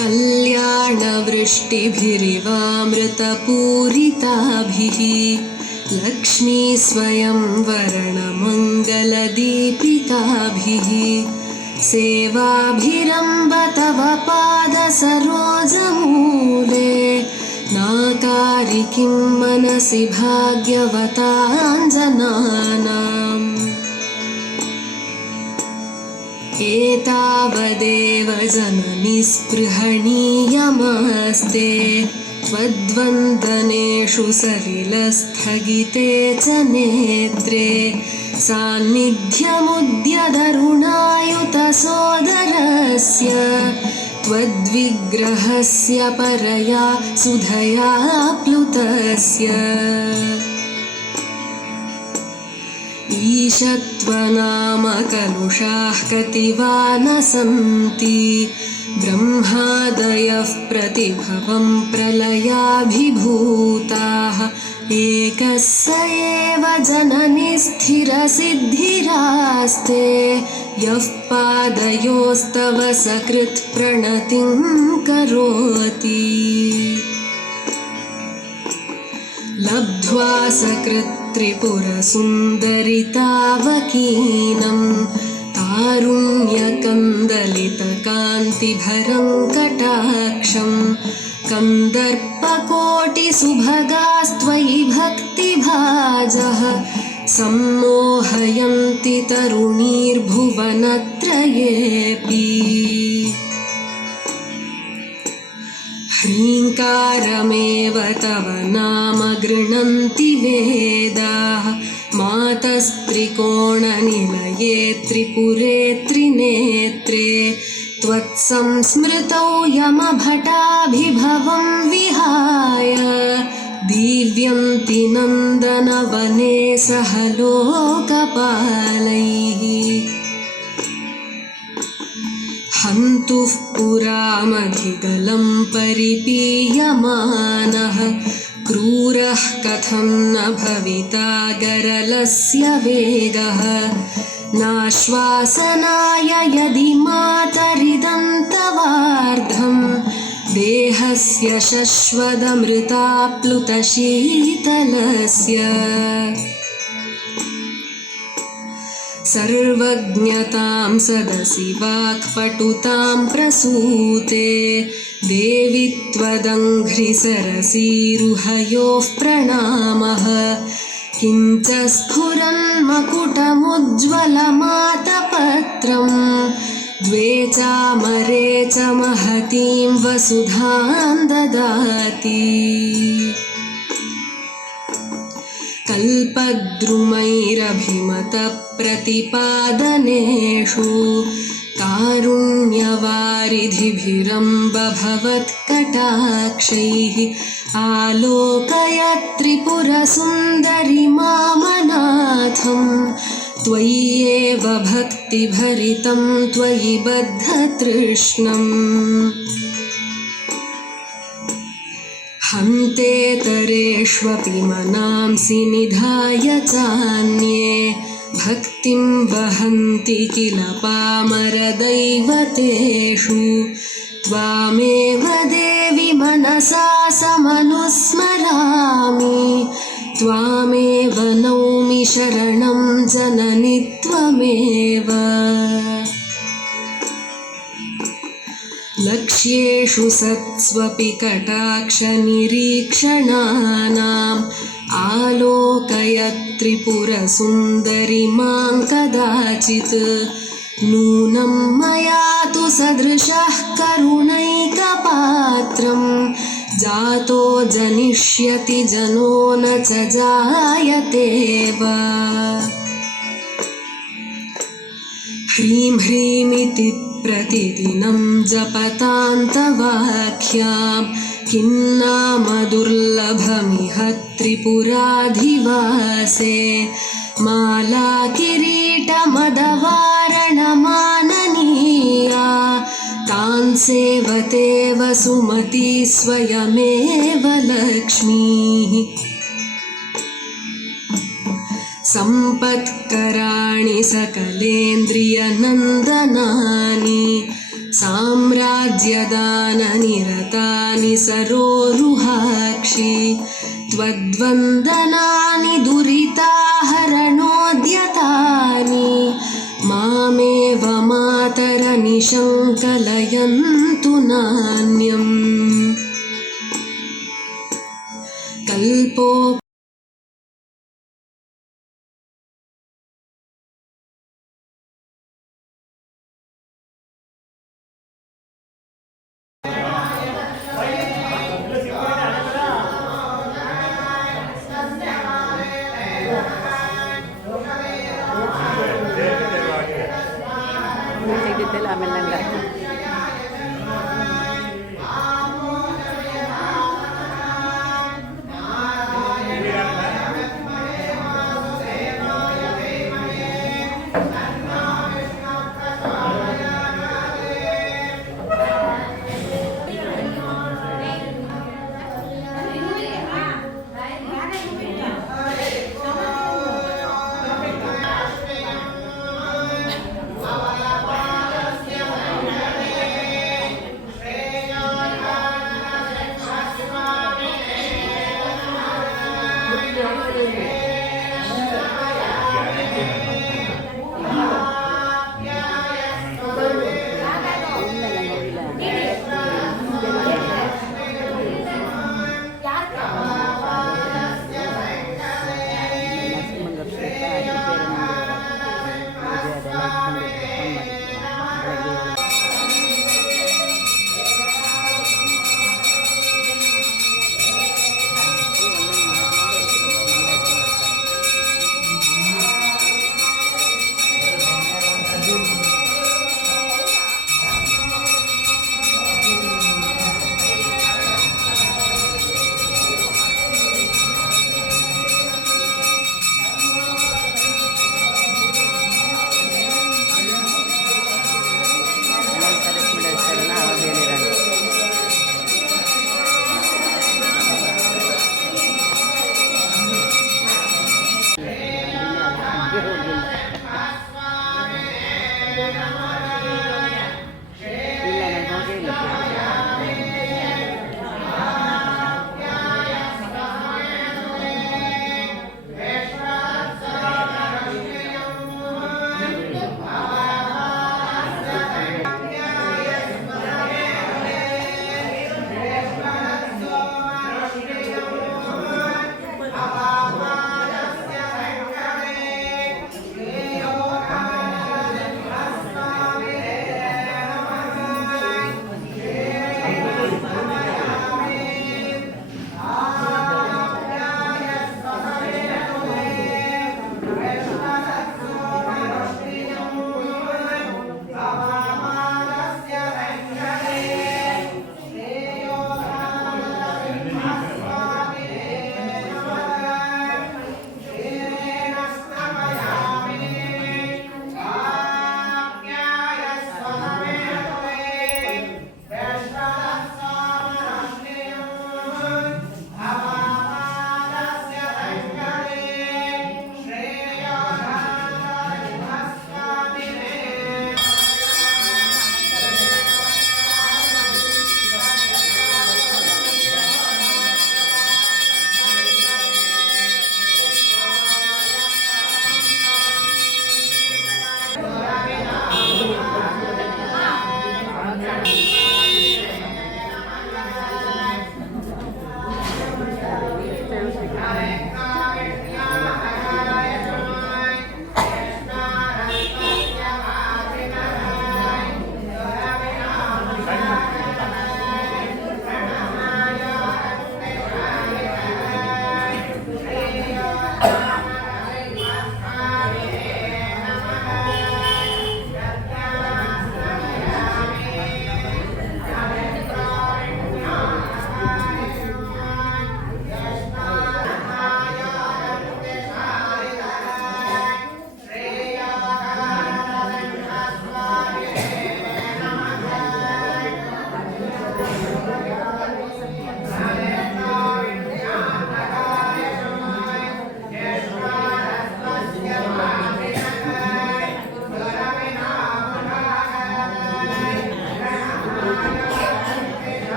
कल्याणवृष्टिभिरिवामृतपूरिताभिः लक्ष्मी स्वयं वरणमङ्गलदीपिकाभिः सेवाभिरम्ब तव पादसरोजमूले नाकारि किं मनसि भाग्यवताञ्जनानाम् एतावदेव जननि स्पृहणीयमस्ते त्वद्वन्दनेषु सलिलस्थगिते च नेत्रे सान्निध्यमुद्यदरुणायुतसोदरस्य त्वद्विग्रहस्य परया सुधया प्लुतस्य ईशत्वनामकलुषाः कति वा न सन्ति ब्रह्मादयः प्रतिभवं प्रलयाभिभूताः। एकः स एव जननि स्थिरसिद्धिरास्ते। यः पादयोस्तव सकृत्प्रणतिं करोति। लब्ध्वा सकृत्त्रिपुरसुन्दरितावकीनं तारुण्यकन्दलितकान्तिभरं कटाक्षं कन्दर्पकोटिसुभगास्त्वयि भक्तिभाजः सम्मोहयन्ति तरुणीर्भुवनत्रयेऽपि ह्रीङ्कारमेव तव नाम गृह्णन्ति वेदाः। मातस्त्रिकोणनिलये त्रिपुरे त्रिनेत्रे। त्वत्संस्मृतौ यमभटाभिभवं विहाय। दीव्यन्ति नन्दनवने सह लोकपालैः हन्तुः पुरामधिगलं परिपीयमानः। क्रूरः कथं न भविता गरलस्य वेगः। नाश्वासनाय यदि मातरिदन्तवार्धं देहस्य शश्वदमृताप्लुतशीतलस्य सर्वज्ञतां सदसि वाक्पटुतां प्रसूते। देवि त्वदङ्घ्रिसरसीरुहयोः प्रणामः। किञ्च स्फुरन्मकुटमुज्ज्वलमातपत्रं द्वे चामरे च महतीं वसुधां ददाति कल्पद्रुमैरभिमतप्रतिपादनेषु कारुण्यवारिधिभिरम्बभवत्कटाक्षैः आलोकय त्रिपुरसुन्दरि मामनाथं त्वय्येव भक्तिभरितं त्वयि बद्धतृष्णम् हन्तेतरेष्वपि मनांसि निधाय चान्ये। भक्तिं वहन्ति किल पामरदैवतेषु। त्वामेव देवि मनसा समनुस्मरामि। त्वामेव नौमि शरणं जननि त्वमेव लक्ष्येषु सत्स्वपि कटाक्षनिरीक्षणानाम् आलोकय त्रिपुरसुन्दरि मां कदाचित् नूनं मया तु सदृशः करुणैकपात्रं जातो जनिष्यति जनो न च जायते वा ह्रीं ह्रीमिति प्रतिदिनं जपतान्तवाख्यां किं नाम दुर्लभमिह त्रिपुराधिवासे? माला किरीटमदवारणमाननीया। तान् सेवते वसुमती स्वयमेव लक्ष्मीः सम्पत्कराणि सकलेन्द्रियनन्दनानि साम्राज्यदाननिरतानि सरोरुहाक्षि त्वद्वन्दनानि दुरिताहरणोद्यतानि मामेव मातरनिशङ्कलयन्तु नान्यम्। कल्पो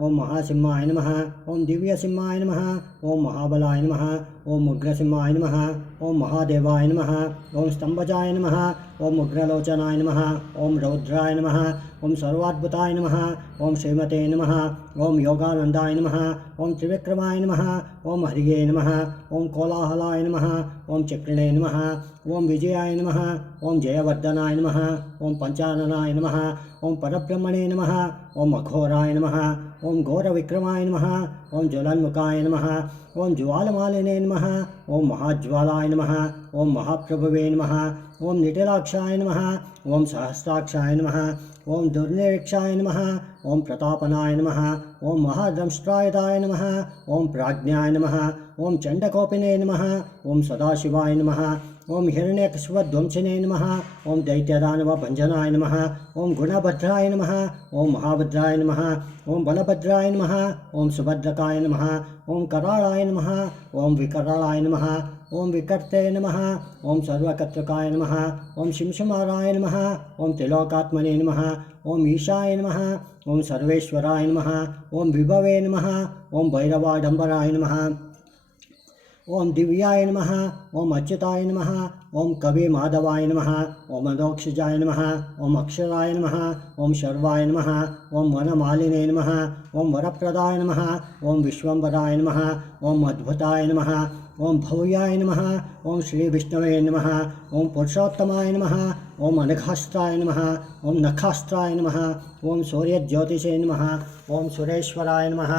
ओम महासिंहाय नम ओम दिव्य सिंहाय नम ओम महाबलाय नम ओम उग्रसिम्हाय नम ओम महादेवाय नम ओम स्तंभजाय नम ओम उग्रलोचनाय नम ओम रौद्राय नम ओम सर्वाद्भुताय नम ओम श्रीमते नम ओम योगानंदाय नम ओम त्रिविक्रमाय नम ओम हरिये नम ओम कोलाहलाय नम ओम चक्रिणे नम ओम विजयाय नम ओम जयवर्धनाय नम ओम पंचाननाय नम ओम परब्रह्मणे नम ओम अघोराय नम ॐ घोरविक्रमाय नम ॐ ज्वलन्मुखाय नम ॐ ज्वालमालिने नम ॐ महाज्वालाय नम ॐ महाप्रभुवे नम ॐ निटिलाक्षाय नम ॐ सहस्राक्षाय नम ॐ दुर्निरीक्षाय नम ॐ प्रतापनाय नम ॐ महादंष्ट्रायदाय नम ॐ प्राज्ञाय नम ॐ चण्डकोपिने नम ॐ सदाशिवाय नमः ओम हिरण्यकश्वध्वंसिने नमः ओम दैत्यदानव भंजनाय नमः ओम गुणभद्राय नमः ओम महाभद्राय नमः ओम बलभद्राय नमः ओम सुभद्रकाय नमः ओम कराळाय नमः ओम विकराळाय नमः ओम विकर्ते नमः ओम सर्वकर्तृकाय नमः ओम शिमशमाराय नमः ओम त्रिलोकात्मने नमः ओम ईशाय नमः ओम सर्वेश्वराय नमः ओम विभवे नमः ओम भैरवाडंबराय नमः ॐ दिव्याय नम ॐ अच्युताय नमः ॐ कविमाधवाय नम ओम अदोक्षजाय नम ओम अक्षराय नम ॐ शर्वाय नमः ॐ वनमालिने नम ॐ वरप्रदाय नम ॐ विश्वम्बराय नम ॐ अद्भुताय नम ॐ भव्याय नमः श्री श्रीविष्णवे नम ॐ पुरुषोत्तमाय नम ॐ अनघास्त्राय नम ॐ नखास्त्राय नम ॐ सूर्यज्योतिषे नम ओम सुरेश्वराय नमः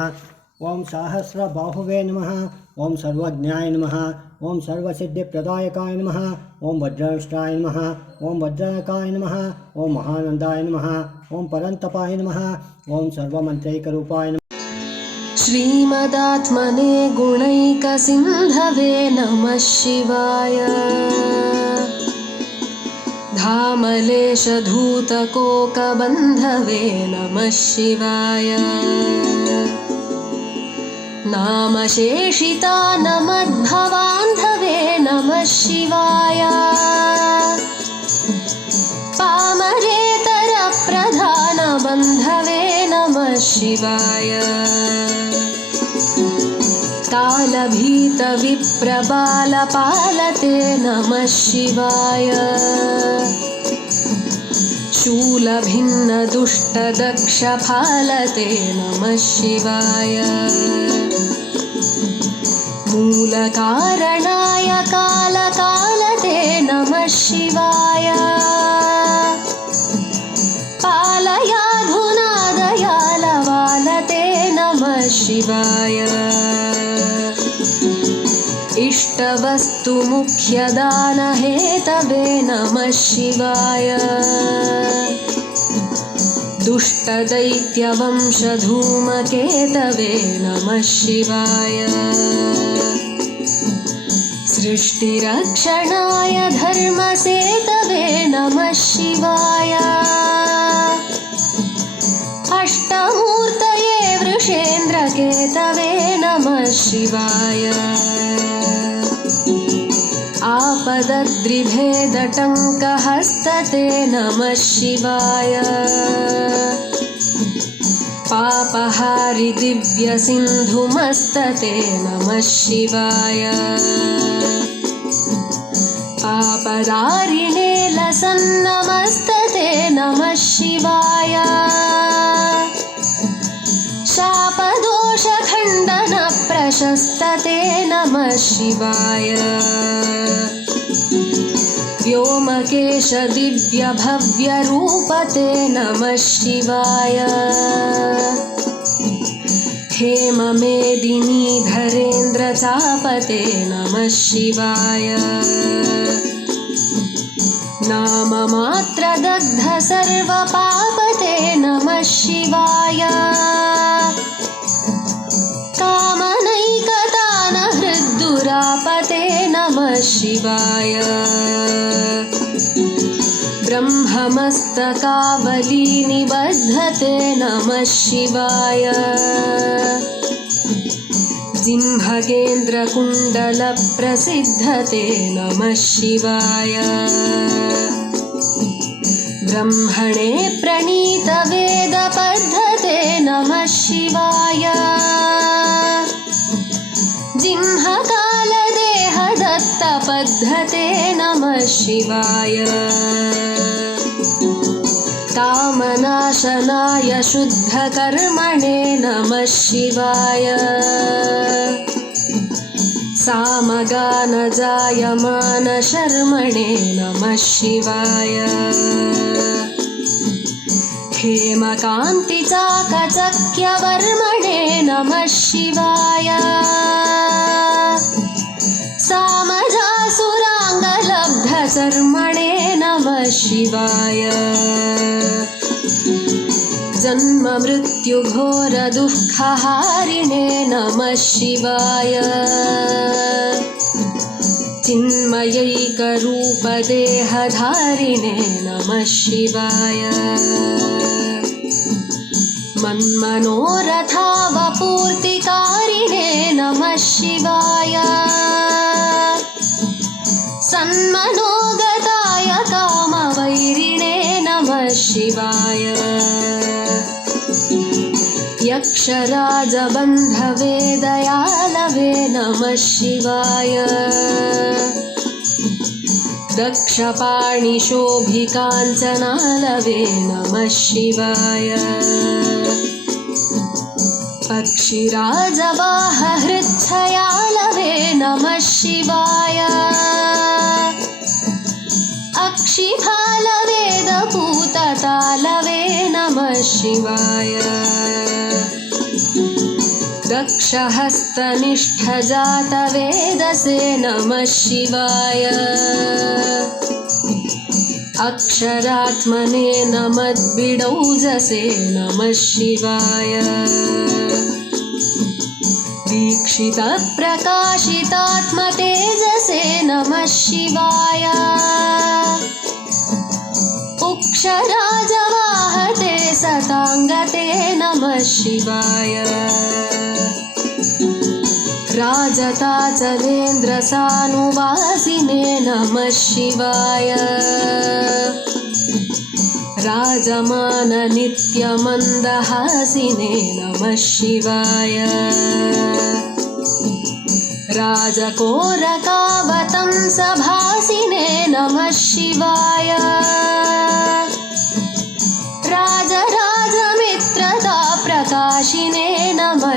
ओम सहस्र बाहुवे नम, ओम सर्वज्ञाय नम, ओम सर्वसिद्धि प्रदायकाय नम, ओम वज्रविष्टाय नम, ओम वज्रनकाय नम, ओम महानंदाय नम, ओम परंतपाय नम, ओम सर्वमंत्रैकरूपाय नम। श्रीमदात्मने गुणैकसिन्धवे नमः शिवाय। धामलेशधूतकोकबन्धवे नमः शिवाय। नामशेषितानमद्भवान्धवे नमः शिवाय। पामरेतरप्रधानबन्धवे नमः शिवाय। कालभीतविप्रबालपालते नमः शिवाय शूलभिन्नदुष्टदक्षफालते नमः शिवाय। मूलकारणाय कालकालते नमः शिवाय। पालयाधुना दयालवालते नमः शिवाय इष्टवस्तुमुख्यदानहेतवे नमः शिवाय। दुष्टदैत्यवंशधूमकेतवे नमः शिवाय। सृष्टिरक्षणाय धर्मसेतवे नमः शिवाय। अष्टमूर्तये वृषेन्द्रकेतवे नमः शिवाय। आपदद्रिभेदटङ्कहस्तते नमः शिवाय। पापहारि दिव्यसिन्धुमस्तते नमः शिवाय। पापदारिणे लसन्नमस्तते नमः शिवाय शापदोषखण्डनप्रशस्तते नमः शिवाय। व्योमकेशदिव्यभव्यरूपते नमः शिवाय। हेममेदिनीधरेन्द्रचापते नमः शिवाय। नाममात्रदग्ध सर्वपापते नमः शिवाय शिवाय। ब्रह्ममस्तकावली निबद्धते नमः शिवाय। जिह्मगेन्द्रकुण्डलप्रसिद्धते नमः शिवाय। ब्रह्मणे प्रणीतवेदपद्धते नमः शिवाय जिह्मकालदेहदत्तपद्धते नमः शिवाय. कामनाशनाय शुद्धकर्मणे नमः शिवाय. सामगानजायमानशर्मणे नमः शिवाय. हेमकान्तिचाकचक्यवर्मणे नमः शिवाय. सामजासुराङ्गलब्धचर्मणे नमः शिवाय। जन्ममृत्युघोरदुःखहारिणे नमः शिवाय। चिन्मयैकरूपदेहधारिणे नमः शिवाय। मन्मनोरथावपूर्तिकारिणे नमः शिवाय। सन्मनोगताय कामवैरिणे नमः शिवाय। यक्षराजबन्धवे दयालवे नमः शिवाय। दक्षपाणिशोभिकाञ्चनालवे नमः शिवाय। पक्षिराजवाहहृच्छयालवे नमः शिवाय। अक्षिफालवेदपूततालवे नमः शिवाय। दक्षहस्तनिष्ठजातवेदसे नमः शिवाय। अक्षरात्मने नमद्बिडौजसे नमः शिवाय। दीक्षितप्रकाशितात्मतेजसे नमः शिवाय। उक्षराजवाहते सताङ्गते नमः शिवाय। राजताचलेन्द्रसानुवासिने नमः शिवाय। राजमाननित्यमन्दहासिने नमः शिवाय। राजकोरकावतंसभासिने नमः शिवाय।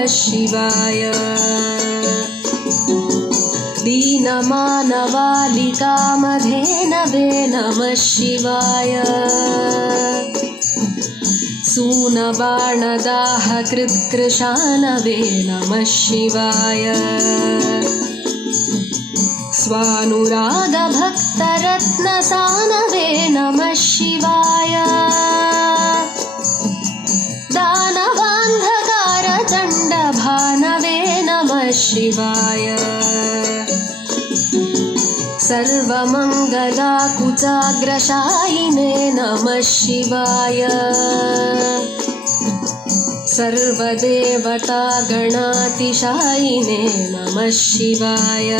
शिवाय। दीनमानवालिकामधेनवे नमः शिवाय। सूनबाणदाहकृत्कृशानवे नमः शिवाय। स्वानुरागभक्तरत्नसानवे नमः शिवाय शिवाय। सर्वमङ्गलाकुचाग्रशायिने नमः शिवाय। सर्वदेवतागणातिशायिने नमः शिवाय।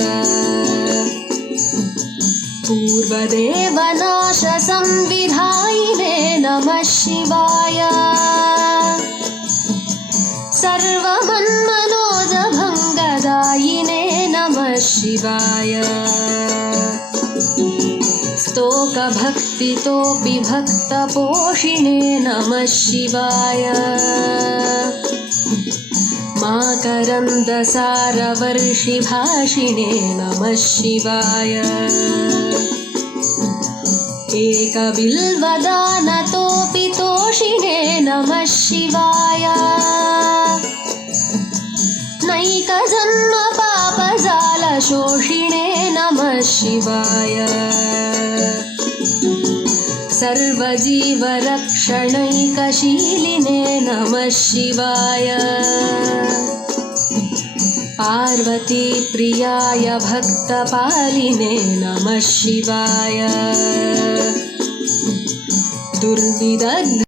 पूर्वदेवनाशसंविधायिने नमः शिवाय। सर्वमन्मनोजभङ्गदायिने शिवाय। स्तोकभक्तितोऽपि भक्तपोषिणे नमः शिवाय। माकरन्दसारवर्षिभाषिणे नमः शिवाय। एकबिल्वदानतोऽपि तोषिणे नमः शिवाय। नैकजन्मपापजालशोषिणे नमः शिवाय। सर्वजीवरक्षणैकशीलिने नमः शिवाय। पार्वतीप्रियाय भक्तपालिने नमः शिवाय। दुर्विदग्ध